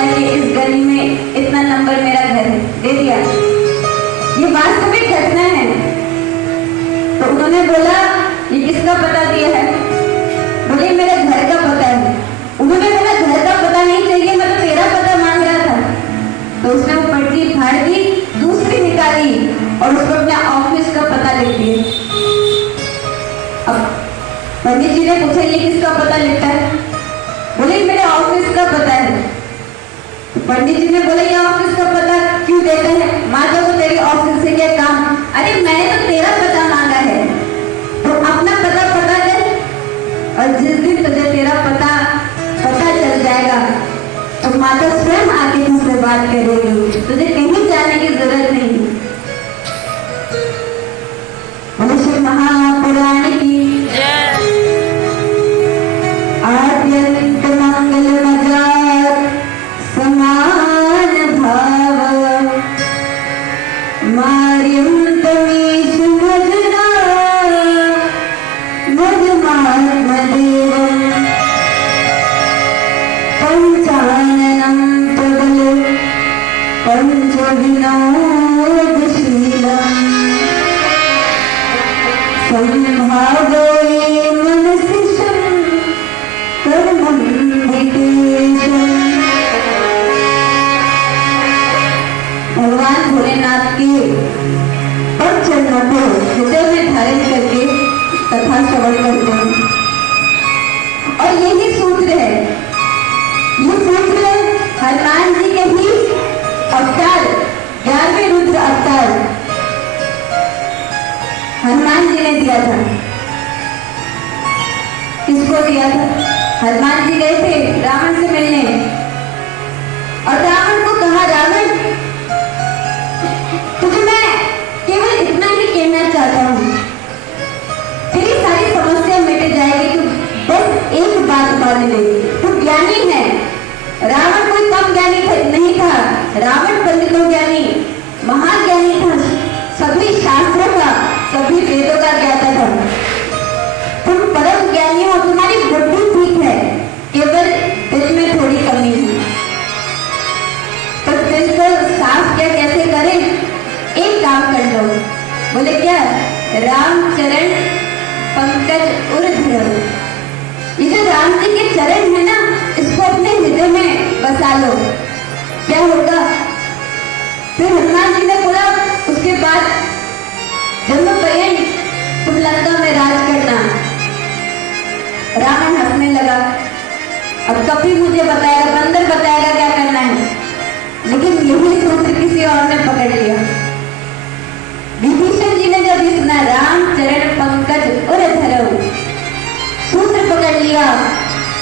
वाला कि इस गली में इतना नंबर मेरा घर है, दे दिया। ये वास्तविक घटना है। तो उन्होंने बोला ये किसका पता दिया है? बोले मेरे घर का पता है। उन्होंने बोला घर का पता नहीं चाहिए, मैं तो तेरा पता मांग रहा था। तो उसने वो पर्ची फाड़ दी, दूसरी निकाली और उसको अपने ऑफिस का पता लिख दिया। अब पंडित जी ने पूछा ये किसका पता लिखता है? बोले मेरे ऑफिस का पता है। तो पंडित जी ने बोला ये ऑफिस का पता क्यों देता है? माता को तेरी ऑफिस से क्या काम? अरे मैंने तो तेरा पता मांगा है, तो अपना पता पता कर, और जिस दिन तुझे तेरा पता चल जाएगा तो माता स्वयं आके तुझसे बात करेगी, तुझे कहीं जाने की जरूरत नहीं। मनुष्य महापुराण की आद्यंत मंगल मजार समान भाव मार्यम तमेश भजना मधुमात्मदेवम् पंचाननं प्रबल पंचविनोदशीलम् संभावये मनसिशं कर्मं विदेशम्। भगवान भोलेनाथ के पद चरणों को हृदय में धारण करके कथा श्रवण करते हैं। और यही सूत्र है, ये सूत्र हनुमान जी के ही अवतार 11वें रुद्र अवतार हनुमान जी ने दिया था। किसको दिया था? हनुमान जी गए थे रावण से मिलने और रावण को कहा रावण तुझे मैं केवल इतना ही कहना चाहता हूँ, तेरी सारी समस्या मिट जाएगी, तू बस एक बात मान ले, तू ज्ञानी है। रावण कोई कम ज्ञानी नहीं था, रावण पंडितों ज्ञानी महाज्ञानी था, सभी शास्त्रों का सभी वेदों का ज्ञाता था। तुम परम ज्ञानी हो, तुम्हारी बुद्धि ठीक है, केवल दिल में थोड़ी कमी है। तो दिल को साफ क्या कैसे करें? एक काम कर लो। बोले क्या? राम चरण पंकज उर धरो। ये जो राम जी के चरण है ना, इसको अपने हृदय में बसा लो। क्या होगा? फिर हनुमान जी ने बोला उसके बाद जन्म पर्यंत तुम लंका में राज करना। रावण हंसने लगा, अब कभी मुझे बताएगा, बंदर बताएगा क्या करना है। लेकिन यही सूत्र किसी और ने पकड़ लिया। विभीषण जी ने जब ये सुना राम चरण पंकज उर धरो, सूत्र पकड़ लिया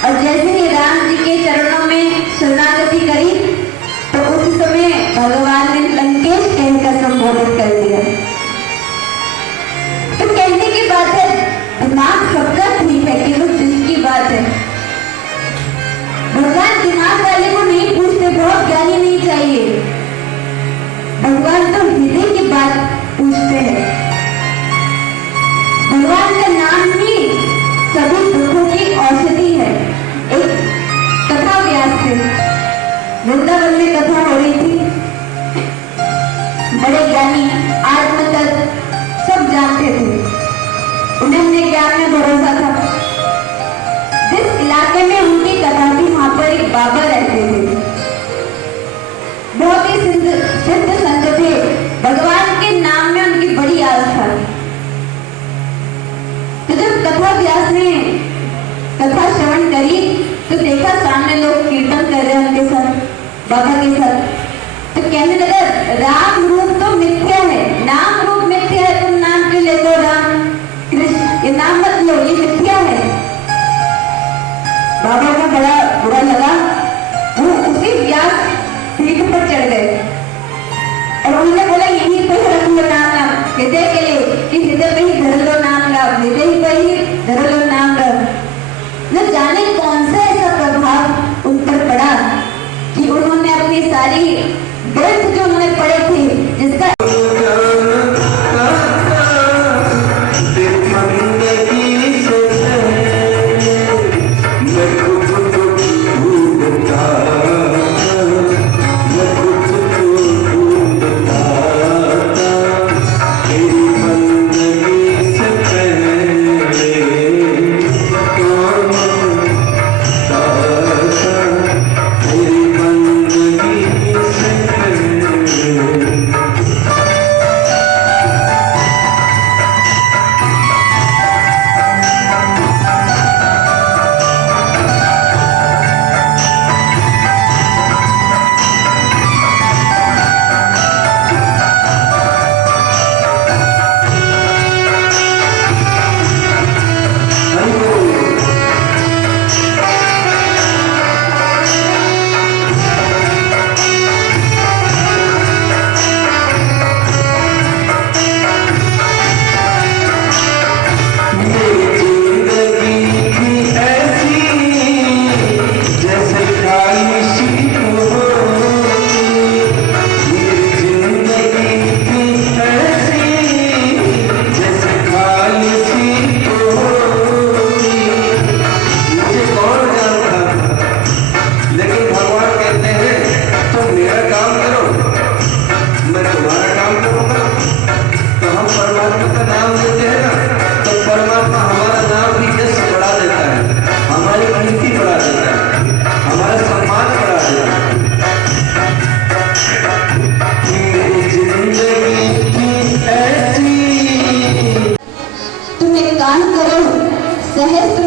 और जैसे ही राम जी के चरणों में शरणागति करी तो उस समय भगवान ने लंकेश कहकर संबोधित कर दिया। तो कहने की बात है, दिमाग सबका ठीक है, केवल दिल की बात है। भगवान दिमाग वाले को नहीं पूछते, बहुत ज्ञानी नहीं चाहिए, भगवान तो हृदय की बात पूछते हैं। भगवान का नाम ही सभी दुखों की औषधि है। एक कथा व्यास थे, वृंदावन में कथा हो रही थी। बड़े ज्ञानी आत्म तत्व सब जानते थे, उन्हें अपने ज्ञान में भरोसा था। जिस इलाके में उनकी कथा थी वहां पर एक बाबा रहते थे, बहुत ही सिद्ध संत थे, भगवान के नाम में उनकी बड़ी आस्था थी। तो जब कथा व्यास ने कथा श्रवण करी तो देखा सामने लोग कीर्तन कर रहे हैं उनके साथ, बाबा के साथ। तो कहने लगा राम रूप तो मिथ्या है, नाम रूप मिथ्या है, तुम नाम क्यों लेते हो राम कृष्ण, ये नाम मत लो, ये मिथ्या है। बाबा को बड़ा बुरा लगा, वो उसी व्यास पीठ पर चढ़ गए और उन्होंने बोला यहीं पे रख लो नाम, हृदय के लिए कि हृदय पे ही धर लो नाम का, हृदय पे ही धर लो नाम का। न जाने कौन सा ऐसा प्रभाव उन पर पड़ा कि उन्होंने अपनी सारी ग्रंथ जो उन्होंने पढ़े थे जिसका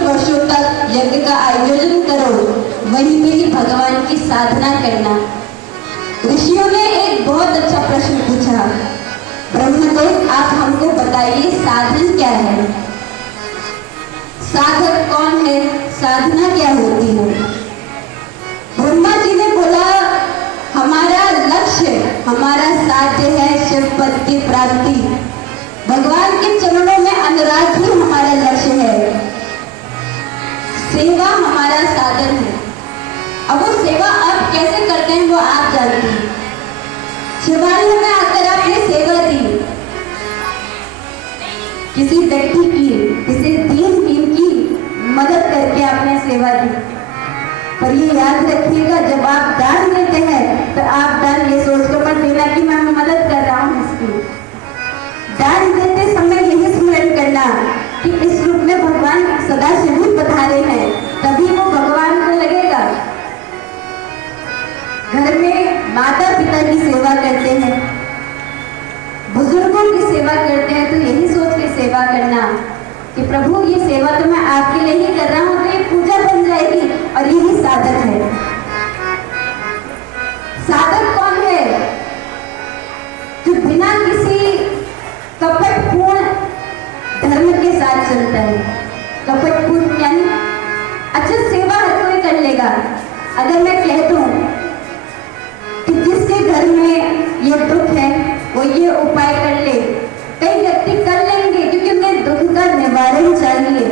वर्षों तक यज्ञ का आयोजन करो, वहीं पे ही भगवान की साधना करना। ऋषियों ने एक बहुत अच्छा प्रश्न पूछा, ब्रह्मदेव आप हमको बताइए साधन क्या है, साधक कौन है, साधना क्या होती है। ब्रह्मा जी ने बोला हमारा लक्ष्य, हमारा साध्य है शिव पद की प्राप्ति, भगवान के चरणों में अनुराग ही हमारा लक्ष्य है, सेवा हमारा साधन है। अब वो सेवा आप कैसे करते हैं वो आप जानते हैं। शिवालय में आकर आपने सेवा दी, किसी व्यक्ति की, किसी दीनहीन की मदद करके आपने सेवा दी, पर ये याद रखिएगा जब आप दान देते हैं तो आप दान ये सोचकर मत देना कि मैं मदद कर रहा हूँ इसकी। दान देते समय यही स्मरण करना कि इस रूप में भगवान सदा शिव ही पधारे हैं, तभी वो भगवान को लगेगा। घर में माता पिता की सेवा करते हैं, बुजुर्गों की सेवा करते हैं, तो यही सोच के सेवा करना कि प्रभु ये सेवा तो मैं आपके लिए ही कर रहा हूँ, तो ये पूजा बन जाएगी और यही साधक है। साधक कौन है? जो बिना किसी कपटपूर्ण धर्म के साथ चलता है। कपटपूर्ण यानी अच्छा सेवा हर कोई कर लेगा। अगर मैं कह दूं कि जिसके घर में ये दुख है वो ये उपाय कर ले, कई व्यक्ति कर लेंगे क्योंकि उन्हें दुख का निवारण चाहिए।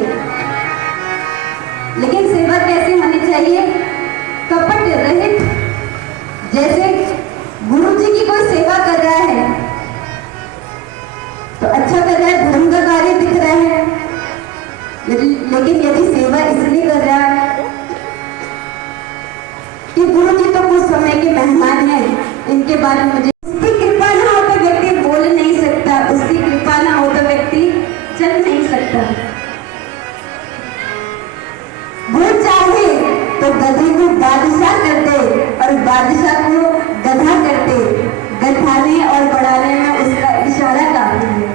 लेकिन सेवा कैसे होनी चाहिए? कपट रहित। जैसे गुरु जी की कोई सेवा कर रहा है तो अच्छा कर रहा है, धर्म का कार्य दिख रहा है, लेकिन यदि सेवा इसलिए कर रहा है कि गुरु जी तो कुछ समय के मेहमान हैं, इनके बारे में मुझे, उसकी कृपा ना हो तो व्यक्ति बोल नहीं सकता, उसकी कृपा ना हो तो व्यक्ति चल नहीं सकता। वो चाहे तो गधे को बादशाह कर दे और बादशाह को गधा कर दे, गधाने और बढ़ाने में उसका इशारा काफी है।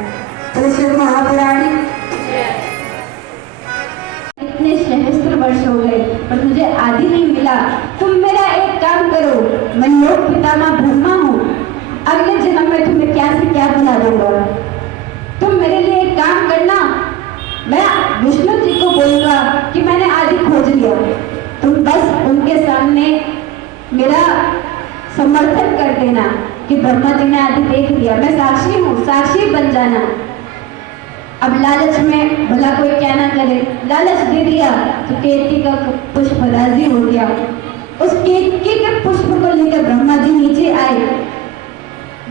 तो शिव महापुराणी इतने सहस्त्र वर्ष हो गए पर मुझे आदि नहीं मिला, तुम मेरा एक काम करो, मैं लोक पितामह ब्रह्मा हूँ, अगले जन्म में तुम्हें क्या से क्या बना दूंगा, तुम मेरे लिए एक काम करना, मैं विष्णु जी को बोलूंगा कि मैंने आदि खोज लिया, तुम बस उनके सामने मेरा समर्थन कर देना कि ब्रह्मा जी ने आदि देख लिया, मैं साक्षी हूँ, साक्षी बन जाना। अब लालच में भला कोई क्या ना करे, लालच दे दिया तो केतकी का पुष्प राजी हो गया। उस केतकी के पुष्प को लेकर ब्रह्मा जी नीचे आए,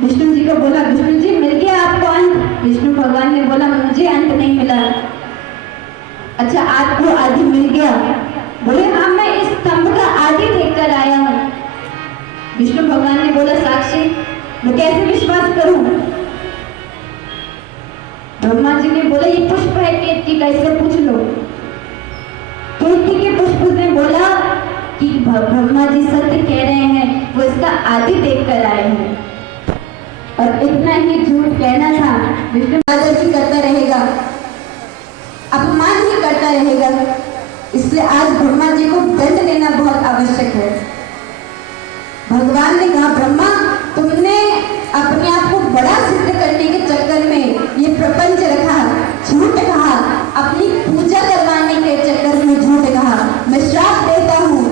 विष्णु जी को बोला विष्णु जी मिल गया आपको अंत? विष्णु भगवान ने बोला मुझे अंत नहीं मिला। अच्छा आपको आदि मिल गया? बोले हाँ मैं इस स्तंभ का आदि देखकर आया हूँ। विष्णु भगवान ने बोला साक्षी मैं कैसे विश्वास करूं? ब्रह्मा जी ने बोला ये पुष्प है केतकी का, इससे पूछ लो। केतकी के पुष्प ने बोला कि ब्रह्मा जी सत्य कह रहे हैं, वो इसका आदि देख कर आए हैं। और इतना ही झूठ कहना था, विष्णु आदर ही करता रहेगा, अपमान ही करता रहेगा, इसलिए आज ब्रह्मा जी को दंड देना बहुत आवश्यक है। भगवान ने कहा ब्रह्मा तुमने अपने आप को बड़ा सिद्ध करने के चक्कर में ये प्रपंच रखा, झूठ कहा, अपनी पूजा करवाने के चक्कर में झूठ कहा, मैं श्राप देता हूँ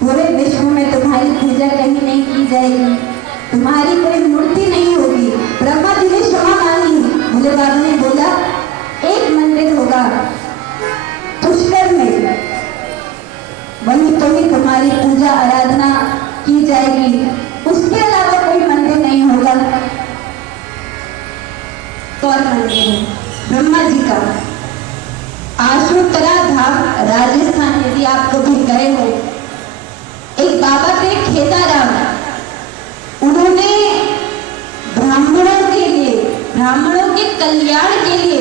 पूरे विश्व में तुम्हारी पूजा कहीं नहीं की जाएगी, तुम्हारी कोई मूर्ति नहीं होगी। ब्रह्मा जी ने क्षमा मांगी, भोले बाबा ने बोला एक मंदिर होगा पुष्कर में, वहीं तो ही तुम्हारी पूजा आराधना की जाएगी, उसके अलावा कोई मंदिर नहीं होगा। कौन मंदिर है? ब्रह्मा जी का। आशुतरा धाम राजस्थान, यदि आप कभी गए हो, एक बाबा थे खेताराम, उन्होंने ब्राह्मणों के लिए, ब्राह्मणों के कल्याण के लिए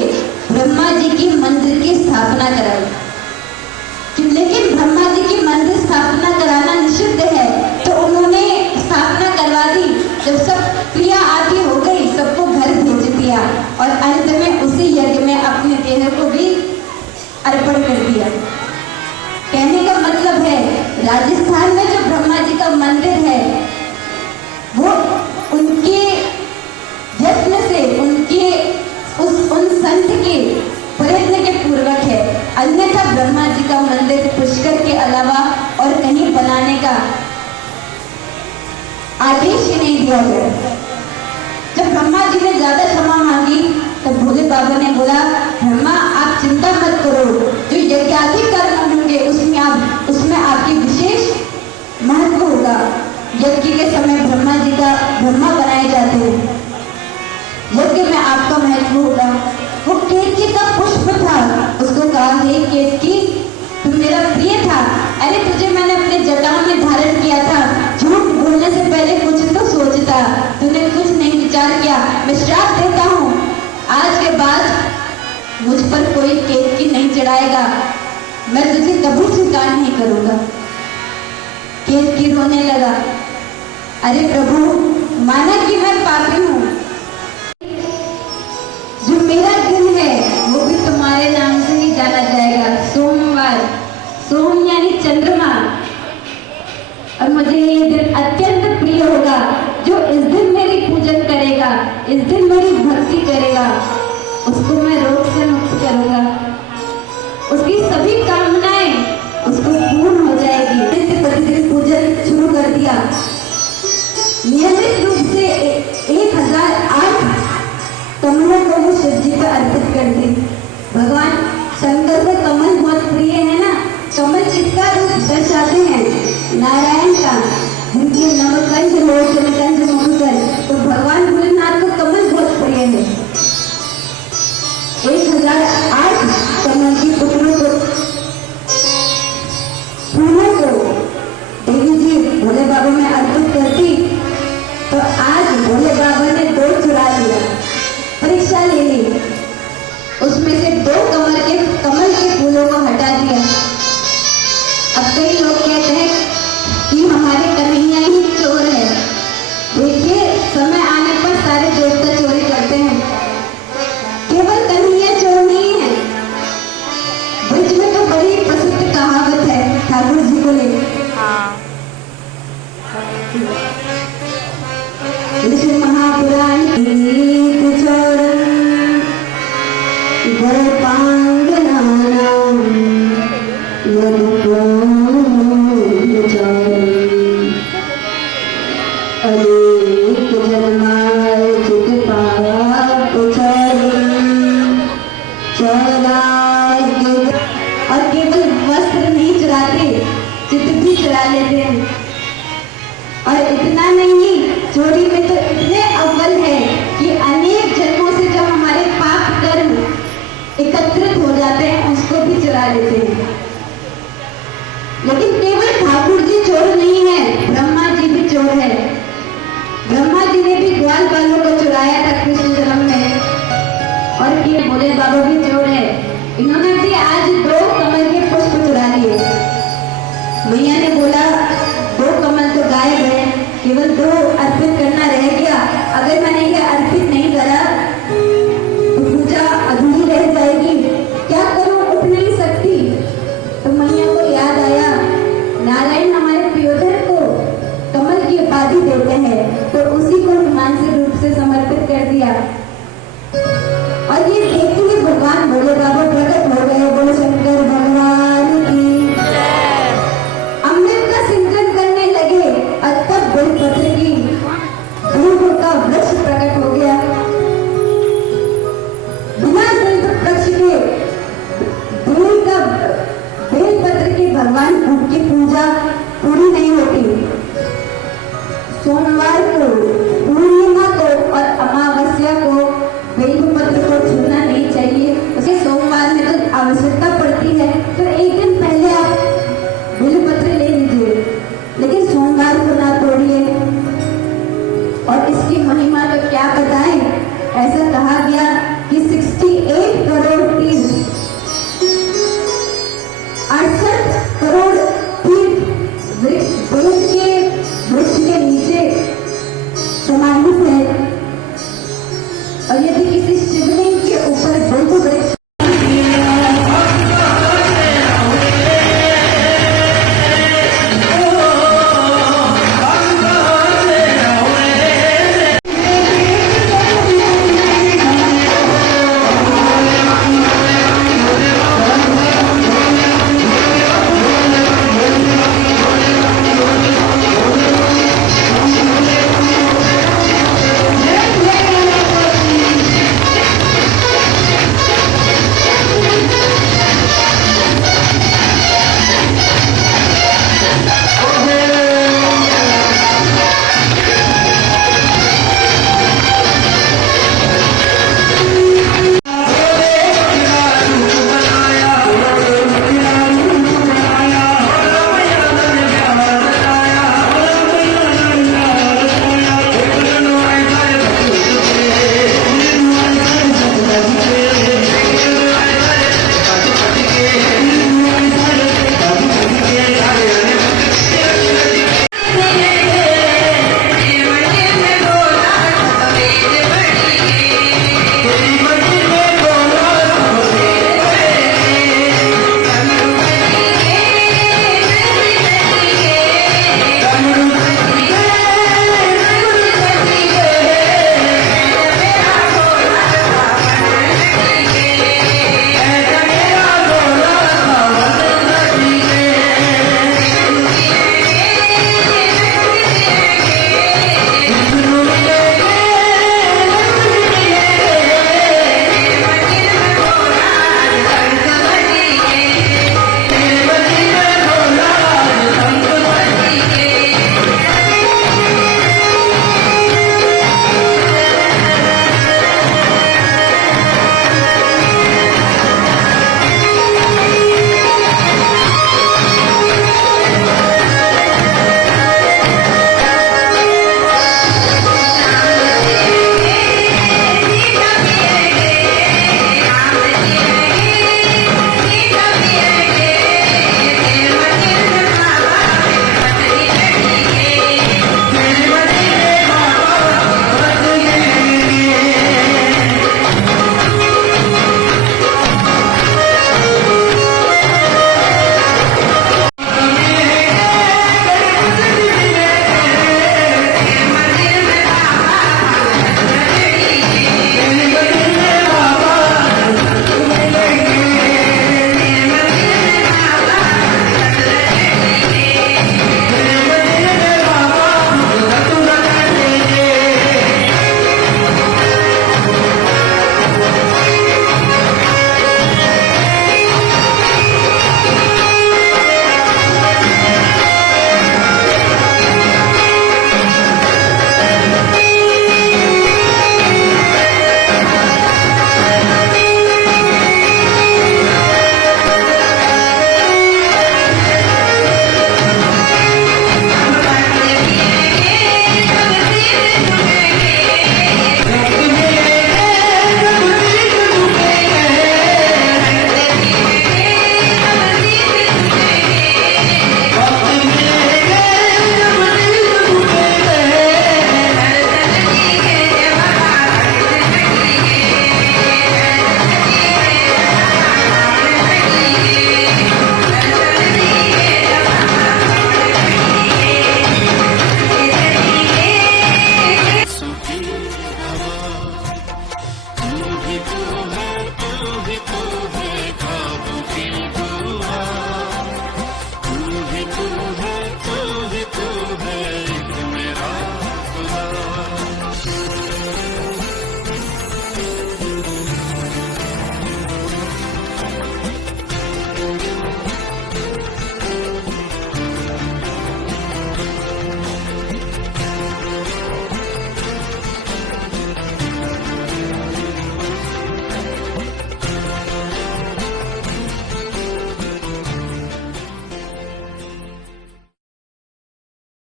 ब्रह्मा जी की मंदिर की स्थापना कराई। लेकिन ब्रह्मा जी की मंदिर स्थापना कराना निषिद्ध है, तो उन्होंने स्थापना करवा दी। जब सब क्रिया आदि हो गई, सबको घर भेज दिया और अंत में उसी यज्ञ में अपने देह को भी अर्पण कर दिया। आदेश ही नहीं दिया गया। जब ब्रह्मा जी ने ज्यादा क्षमा मांगी तब भोले बाबा ने बोला, ब्रह्मा आप चिंता मत करो, जो यज्ञादि कर्म होंगे उसमें आपकी विशेष महत्व होगा। यज्ञ के समय ब्रह्मा बनाए जाते हैं, यज्ञ में आपका महत्व होगा। वो केतकी का पुष्प था, उसको कहा, हे केतकी तू मेरा प्रिय था, अरे तुझे मैंने अपने जटाओं में धारण किया था, झूठ बोलने से पहले कुछ तो सोचता, तूने कुछ नहीं विचार किया। मैं श्राप देता हूँ, आज के बाद मुझ पर कोई केतकी नहीं चढ़ाएगा, मैं तुझे कभी स्वीकार नहीं करूंगा। केतकी रोने लगा, अरे प्रभु माना कि मैं पापी हूँ, जो मेरा दिन है वो भी तुम्हारे नाम से ही जाना जाएगा, सोमवार। सोम यानी चंद्रमा, और मुझे ये दिन अत्यंत प्रिय होगा। जो इस दिन मेरी पूजन करेगा, इस दिन मेरी भक्ति करेगा, उसको मैं रोग से मुक्त करूंगा, उसकी सभी कामनाएं उसको पूर्ण हो जाएगी। इससे प्रतिदिन पूजन शुरू कर दिया। नियमित रूप से 1008 कमलों को वो शिव जी पर अर्पित कर दी। भगवान शंकर को कमल बहुत प्रिय है ना। कमल किसका रूप दर्शाते हैं? नारायण का, जिनके नवकंठ लोचनकंठ मधुकर, तो भगवान भोलेनाथ को कमल बहुत प्रिय है। 1008 कमल की फूलों को देवी जी भोले बाबा में अर्पित करती, तो आज भोले बाबा ने 2 चुरा लिया, परीक्षा ले ली, उसमें से 2 कमल के फूलों को हटा दिया। अब कई लोग कहते हैं कि हमारे कन्हैया ही चोर है। देखिए, समय आने पर सारे देवता चोरी करते हैं, केवल कन्हैया चोर नहीं है। ब्रज में तो बड़ी प्रसिद्ध कहावत है ठाकुर जी को लेकर, विष्णु महापुराण और केवल वस्त्र नहीं चुराते, चित्त भी चुरा लेते हैं। और इतना नहीं, चोरी में तो इतने अव्वल है कि अनेक जन्मों से जब हमारे पाप कर्म एकत्रित हो जाते हैं उसको भी चुरा लेते हैं। लेकिन केवल ठाकुर जी चोर नहीं है, ब्रह्मा जी भी चोर है। ब्रह्मा जी ने भी ग्वाल बालों को चुराया था कृष्ण जन्म में, और ये भोले बाबा भी चोर है। इन्होंने भी आज 2 कमल के पुष्प चुरा लिए। मैया ने बोला 2 कमल तो गायब है, केवल 2 अर्पित करना रह गया। अगर मैंने ये अर्पित नहीं करा तो पूजा अधूरी रह जाएगी, क्या करूं, उठ नहीं सकती। तो मैया को याद आया, नारायण हमारे प्रियोधन को कमल की उपाधि देते हैं, तो उसी को मानसिक रूप से समर्पित कर दिया। और ये देखते हुए भगवान भोले बाबा प्रकट हो गए। बोलो शंकर भगवान की। अमृत का सिंचन करने लगे और तब बेलपत्र की दूब का वृक्ष प्रकट हो गया। बिना वृक्ष के बेलपत्र के भगवान की पूजा पूरी नहीं होती। सोमवार को, पूर्णिमा को और अमावस्या को बेलपत्र को छूना नहीं चाहिए। उसे सोमवार में तो आवश्यकता पड़ती है, तो एक दिन पहले आप बेलपत्र ले लीजिए, लेकिन सोमवार को ना तोड़िए। और इसकी महिमा तो क्या बताएं। ऐसा कहा गया कि